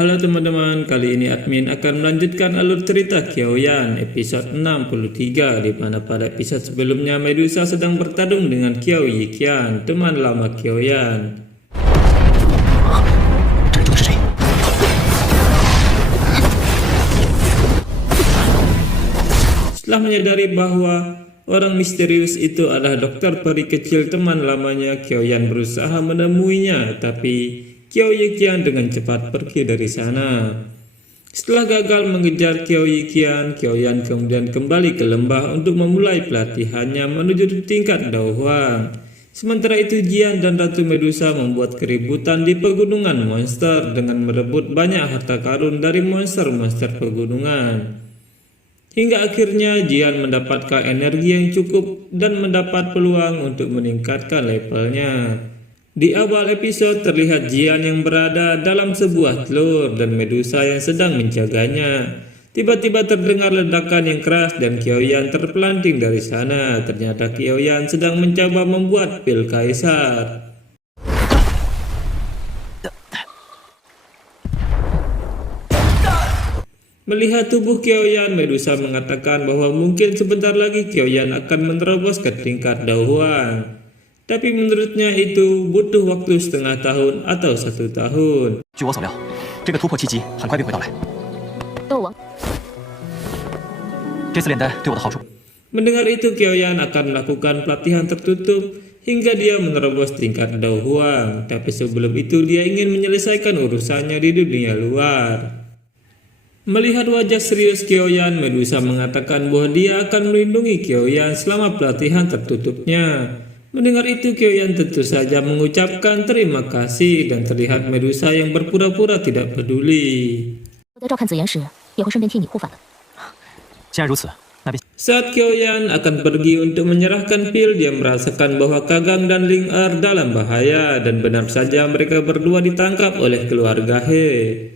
Halo teman-teman, kali ini admin akan melanjutkan alur cerita Kyoyan episode 63, di mana pada episode sebelumnya Medusa sedang bertadung dengan Qiao Yiqian, teman lama Kyoyan. Setelah menyadari bahwa orang misterius itu adalah dokter peri kecil teman lamanya, Kyoyan berusaha menemuinya, tapi Qiao Yiqian dengan cepat pergi dari sana. Setelah gagal mengejar Qiao Yiqian, Kyoyan kemudian kembali ke lembah untuk memulai pelatihannya menuju tingkat Daohuang. Sementara itu Jian dan Ratu Medusa membuat keributan di pegunungan monster dengan merebut banyak harta karun dari monster-monster pegunungan. Hingga akhirnya Jian mendapatkan energi yang cukup dan mendapat peluang untuk meningkatkan levelnya. Di awal episode terlihat Jian yang berada dalam sebuah telur dan Medusa yang sedang menjaganya. Tiba-tiba terdengar ledakan yang keras dan Kyoyan terpelanting dari sana. Ternyata Kyoyan sedang mencoba membuat pil kaisar. Melihat tubuh Kyoyan, Medusa mengatakan bahwa mungkin sebentar lagi Kyoyan akan menerobos ke tingkat Daohuang. Tapi menurutnya itu butuh waktu setengah tahun atau 1 tahun. Mendengar itu Kyoyan akan melakukan pelatihan tertutup hingga dia menerobos tingkat Daohuang. Tapi sebelum itu dia ingin menyelesaikan urusannya di dunia luar. Melihat wajah serius Kyoyan, Medusa mengatakan bahwa dia akan melindungi Kyoyan selama pelatihan tertutupnya. Mendengar itu Kyoyan tentu saja mengucapkan terima kasih dan terlihat Medusa yang berpura-pura tidak peduli. Saat Kyoyan akan pergi untuk menyerahkan pil, dia merasakan bahwa Kagang dan Ling Er dalam bahaya dan benar saja mereka berdua ditangkap oleh keluarga He.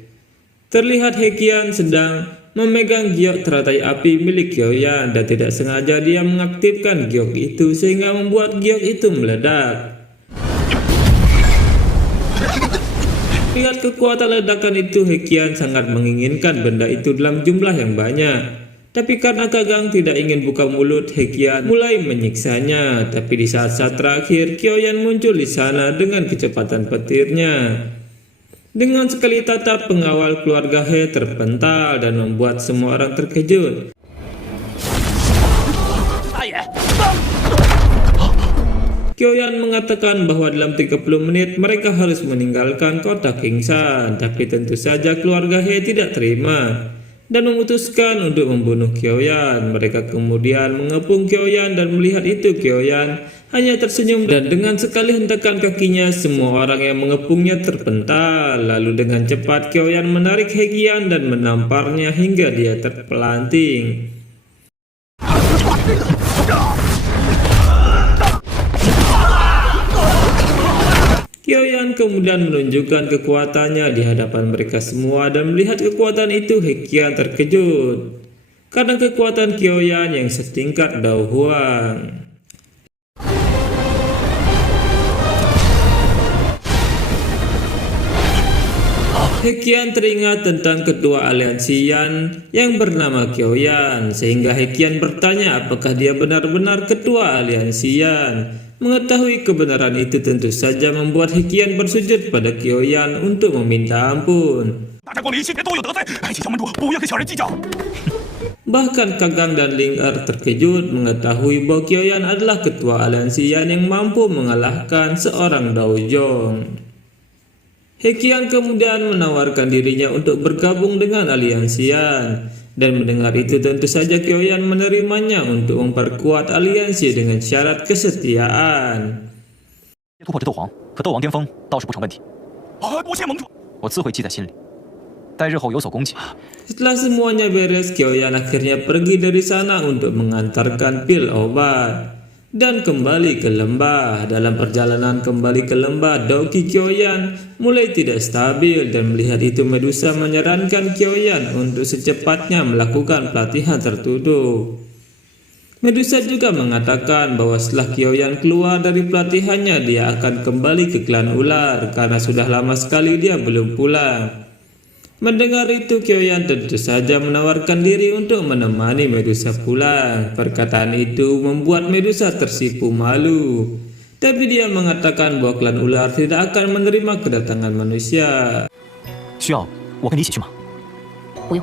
Terlihat Heqian sedang memegang giok teratai api milik Kyoyan dan tidak sengaja dia mengaktifkan giok itu sehingga membuat giok itu meledak. Lihat kekuatan ledakan itu, Heqian sangat menginginkan benda itu dalam jumlah yang banyak. Tapi karena Kagang tidak ingin buka mulut, Heqian mulai menyiksanya. Tapi di saat-saat terakhir, Kyoyan muncul di sana dengan kecepatan petirnya. Dengan sekali tatap, pengawal keluarga He terpental dan membuat semua orang terkejut. Kyoyan mengatakan bahwa dalam 30 menit mereka harus meninggalkan kota Kingsan, tapi tentu saja keluarga He tidak terima dan memutuskan untuk membunuh Kyoyan. Mereka kemudian mengepung Kyoyan dan melihat itu Kyoyan hanya tersenyum dan dengan sekali hentakan kakinya semua orang yang mengepungnya terpental. Lalu dengan cepat Kyoyan menarik Heqian dan menamparnya hingga dia terpelanting. Kyoyan kemudian menunjukkan kekuatannya di hadapan mereka semua dan melihat kekuatan itu Heqian terkejut karena kekuatan Kyoyan yang setingkat Daohuang. Heqian teringat tentang ketua aliansi Yan yang bernama Kyoyan, sehingga Heqian bertanya apakah dia benar-benar ketua aliansi Yan. Mengetahui kebenaran itu tentu saja membuat Heqian bersujud pada Kyoyan untuk meminta ampun. Bahkan Kagang dan Ling Er terkejut mengetahui bahwa Kyoyan adalah ketua aliansi Yan yang mampu mengalahkan seorang Daojong. Heqian kemudian menawarkan dirinya untuk bergabung dengan aliansi Yan, dan mendengar itu tentu saja Kyoyan menerimanya untuk memperkuat aliansi dengan syarat kesetiaan. Setelah semuanya beres, Kyoyan akhirnya pergi dari sana untuk mengantarkan pil obat dan kembali ke lembah. Dalam perjalanan kembali ke lembah, Daoki Kyoyan mulai tidak stabil dan melihat itu Medusa menyarankan Kyoyan untuk secepatnya melakukan pelatihan tertutup. Medusa juga mengatakan bahwa setelah Kyoyan keluar dari pelatihannya, dia akan kembali ke klan ular karena sudah lama sekali dia belum pulang. Mendengar itu, Kyoyan tentu saja menawarkan diri untuk menemani Medusa pulang. Perkataan itu membuat Medusa tersipu malu. Tapi dia mengatakan bahwa klan ular tidak akan menerima kedatangan manusia. 需要我跟你一起去吗？ 不用，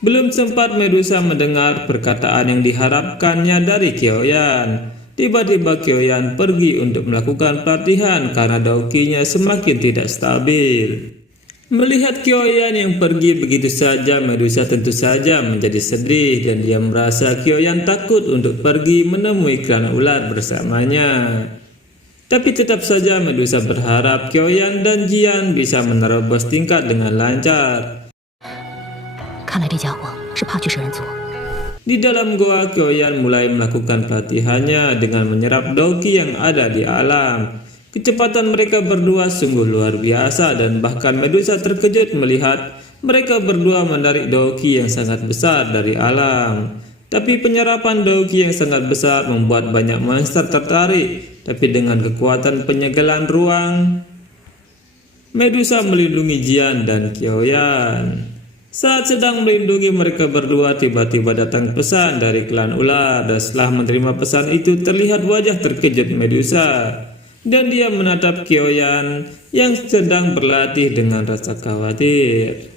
Belum sempat Medusa mendengar perkataan yang diharapkannya dari Kyoyan. Tiba-tiba Kyoyan pergi untuk melakukan pelatihan karena daukinya semakin tidak stabil. Melihat Kyoyan yang pergi begitu saja, Medusa tentu saja menjadi sedih dan dia merasa Kyoyan takut untuk pergi menemui klan ular bersamanya. Tapi tetap saja Medusa berharap Kyoyan dan Jian bisa menerobos tingkat dengan lancar. 看来这家伙是怕去蛇人族。 Di dalam goa, Kyoyan mulai melakukan pelatihannya dengan menyerap dauki yang ada di alam. Kecepatan mereka berdua sungguh luar biasa dan bahkan Medusa terkejut melihat mereka berdua menarik dauki yang sangat besar dari alam. Tapi penyerapan dauki yang sangat besar membuat banyak monster tertarik. Tapi dengan kekuatan penyegelan ruang, Medusa melindungi Jian dan Kyoyan. Saat sedang melindungi mereka berdua, tiba-tiba datang pesan dari klan ular, dan setelah menerima pesan itu terlihat wajah terkejut Medusa, dan dia menatap Kyoyan yang sedang berlatih dengan rasa khawatir.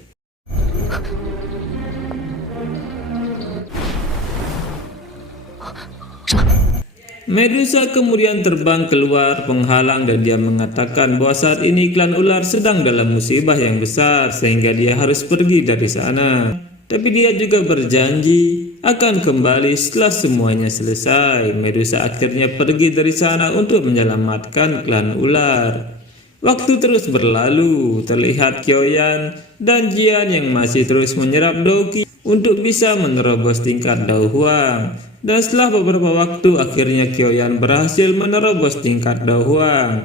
Medusa kemudian terbang keluar penghalang dan dia mengatakan bahwa saat ini klan ular sedang dalam musibah yang besar sehingga dia harus pergi dari sana. Tapi dia juga berjanji akan kembali setelah semuanya selesai. Medusa akhirnya pergi dari sana untuk menyelamatkan klan ular. Waktu terus berlalu, terlihat Kyoyan dan Jian yang masih terus menyerap dauki untuk bisa menerobos tingkat Dao Huang. Dan setelah beberapa waktu, akhirnya Kyoyan berhasil menerobos tingkat Dao Huang.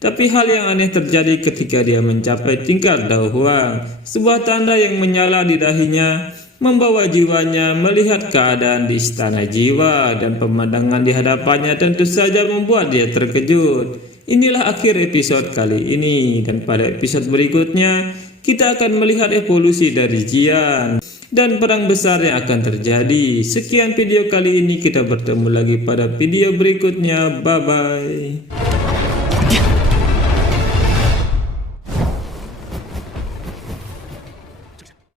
Tapi hal yang aneh terjadi ketika dia mencapai tingkat Dao Huang. Sebuah tanda yang menyala di dahinya membawa jiwanya melihat keadaan di istana jiwa, dan pemandangan di hadapannya tentu saja membuat dia terkejut. Inilah akhir episode kali ini, dan pada episode berikutnya kita akan melihat evolusi dari Jian dan perang besar yang akan terjadi. Sekian video kali ini, kita bertemu lagi pada video berikutnya. Bye bye.